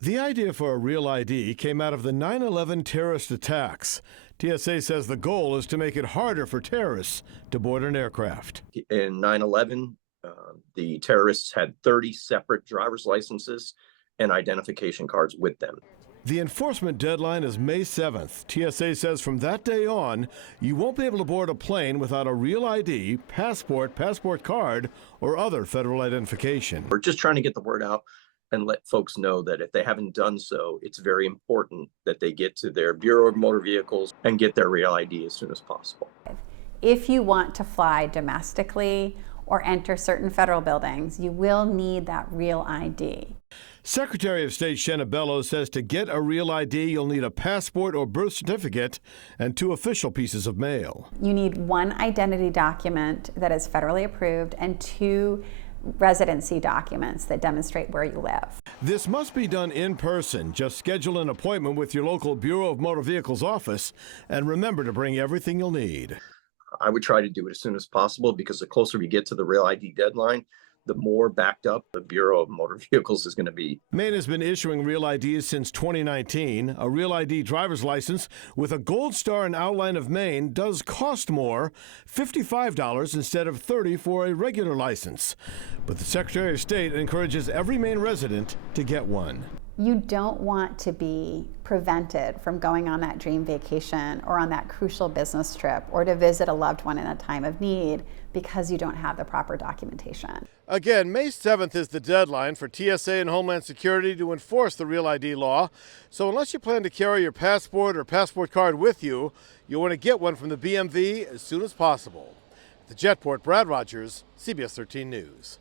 The idea for a Real ID came out of the 9/11 terrorist attacks. TSA says the goal is to make it harder for terrorists to board an aircraft. In 9/11, the terrorists had 30 separate driver's licenses and identification cards with them. The enforcement deadline is May 7th. TSA says from that day on, you won't be able to board a plane without a Real ID, passport, passport card, or other federal identification. We're just trying to get the word out and let folks know that if they haven't done so, it's very important that they get to their Bureau of Motor Vehicles and get their Real ID as soon as possible. If you want to fly domestically or enter certain federal buildings, you will need that Real ID. Secretary of State Shenna Bellows says to get a Real ID, you'll need a passport or birth certificate and 2 official pieces of mail. You need 1 identity document that is federally approved and 2 residency documents that demonstrate where you live. This must be done in person. Just schedule an appointment with your local Bureau of Motor Vehicles office and remember to bring everything you'll need. I would try to do it as soon as possible because the closer we get to the Real ID deadline, the more backed up the Bureau of Motor Vehicles is going to be. Maine has been issuing Real IDs since 2019. A Real ID driver's license with a gold star and outline of Maine does cost more, $55 instead of $30 for a regular license. But the Secretary of State encourages every Maine resident to get one. You don't want to be prevented from going on that dream vacation or on that crucial business trip or to visit a loved one in a time of need because you don't have the proper documentation. Again, May 7th is the deadline for TSA and Homeland Security to enforce the Real ID law. So unless you plan to carry your passport or passport card with you, you'll want to get one from the BMV as soon as possible. At the Jetport, Brad Rogers, CBS 13 News.